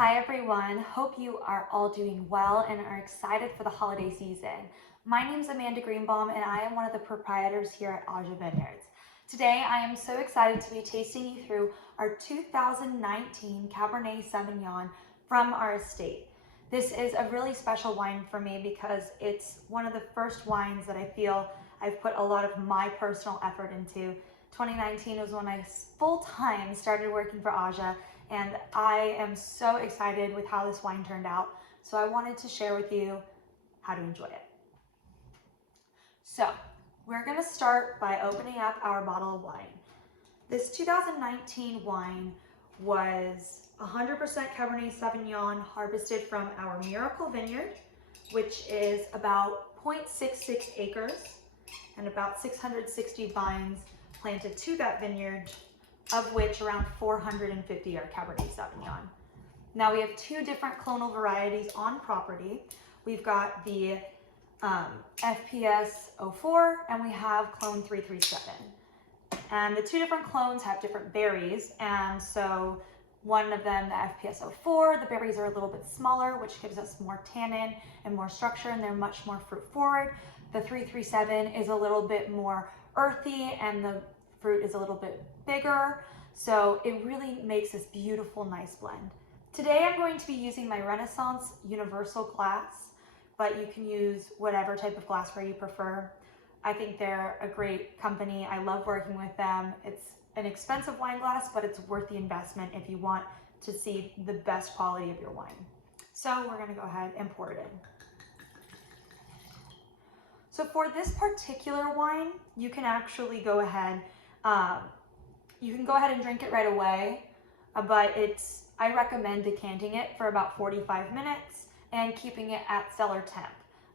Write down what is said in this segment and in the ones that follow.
Hi everyone, hope you are all doing well and are excited for the holiday season. My name is Amanda Greenbaum and I am one of the proprietors here at Aja Vineyards. Today I am so excited to be tasting you through our 2019 Cabernet Sauvignon from our estate. This is a really special wine for me because it's one of the first wines that I feel I've put a lot of my personal effort into. 2019 was when I full-time started working for Aja, and I am so excited with how this wine turned out. So I wanted to share with you how to enjoy it. So we're gonna start by opening up our bottle of wine. This 2019 wine was 100% Cabernet Sauvignon harvested from our Miracle Vineyard, which is about 0.66 acres and about 660 vines planted to that vineyard, of which around 450 are Cabernet Sauvignon. Now we have two different clonal varieties on property. We've got the FPS 04 and we have clone 337. And the two different clones have different berries, and so one of them, the FPS 04, the berries are a little bit smaller, which gives us more tannin and more structure, and they're much more fruit forward. The 337 is a little bit more earthy and the fruit is a little bit bigger, so it really makes this beautiful, nice blend. Today I'm going to be using my Renaissance Universal glass, but you can use whatever type of glassware you prefer. I think they're a great company. I love working with them. It's an expensive wine glass, but it's worth the investment if you want to see the best quality of your wine. So we're gonna go ahead and pour it in. So for this particular wine, you can actually go ahead, and drink it right away, but I recommend decanting it for about 45 minutes and keeping it at cellar temp.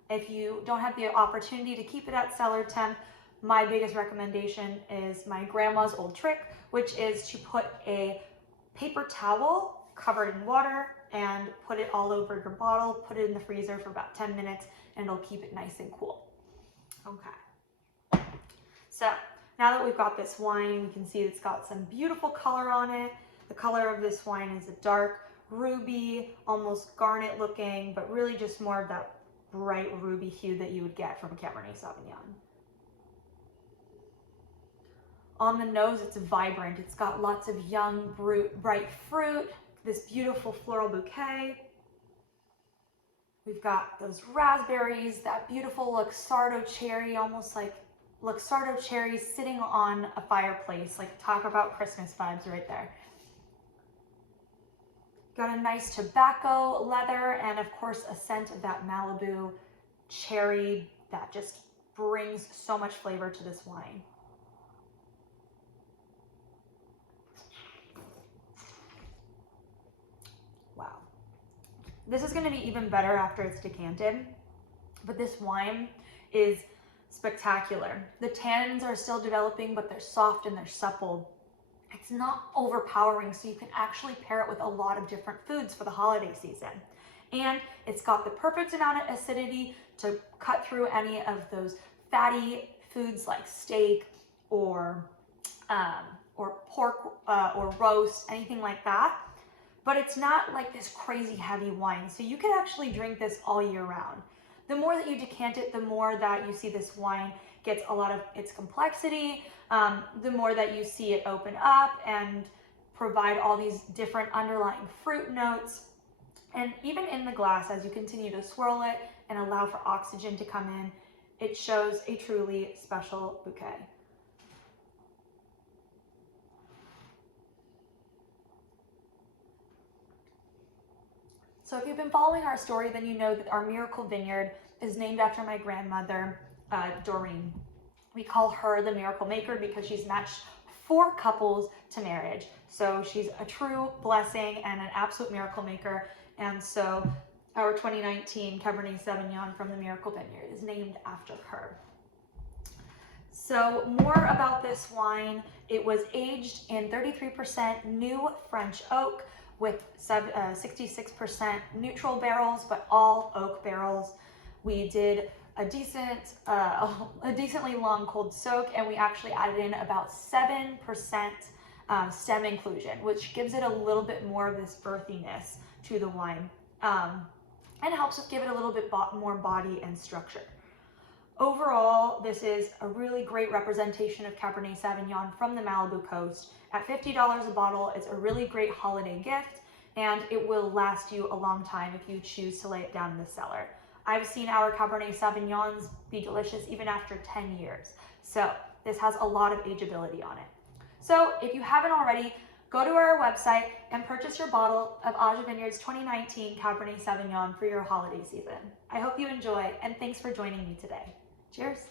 If you don't have the opportunity to keep it at cellar temp, my biggest recommendation is my grandma's old trick, which is to put a paper towel covered in water and put it all over your bottle, put it in the freezer for about 10 minutes, and it'll keep it nice and cool. Okay, so now that we've got this wine, we can see it's got some beautiful color on it. The color of this wine is a dark ruby, almost garnet looking, but really just more of that bright ruby hue that you would get from a Cabernet Sauvignon. On the nose, it's vibrant. It's got lots of young, bright fruit, this beautiful floral bouquet. We've got those raspberries, that beautiful Luxardo cherry, almost like Luxardo cherries sitting on a fireplace. Like, talk about Christmas vibes right there. Got a nice tobacco leather and of course a scent of that Malibu cherry that just brings so much flavor to this wine. Wow. This is going to be even better after it's decanted, but this wine is spectacular. The tannins are still developing, but they're soft and they're supple. It's not overpowering, so you can actually pair it with a lot of different foods for the holiday season. And it's got the perfect amount of acidity to cut through any of those fatty foods like steak or pork or roast, anything like that. But it's not like this crazy heavy wine, so you can actually drink this all year round. The more that you decant it, the more that you see this wine gets a lot of its complexity, the more that you see it open up and provide all these different underlying fruit notes. And even in the glass, as you continue to swirl it and allow for oxygen to come in, it shows a truly special bouquet. So if you've been following our story, then you know that our Miracle Vineyard is named after my grandmother, Doreen. We call her the Miracle Maker because she's matched 4 couples to marriage. So she's a true blessing and an absolute miracle maker. And so our 2019 Cabernet Sauvignon from the Miracle Vineyard is named after her. So more about this wine. It was aged in 33% new French oak with 66% neutral barrels, but all oak barrels. We did a decently long cold soak, and we actually added in about 7% stem inclusion, which gives it a little bit more of this earthiness to the wine, and helps give it a little bit more body and structure. Overall, this is a really great representation of Cabernet Sauvignon from the Malibu coast. At $50 a bottle, it's a really great holiday gift, and it will last you a long time if you choose to lay it down in the cellar. I've seen our Cabernet Sauvignons be delicious even after 10 years. So this has a lot of ageability on it. So if you haven't already, go to our website and purchase your bottle of Aja Vineyards 2019 Cabernet Sauvignon for your holiday season. I hope you enjoy, and thanks for joining me today. Cheers.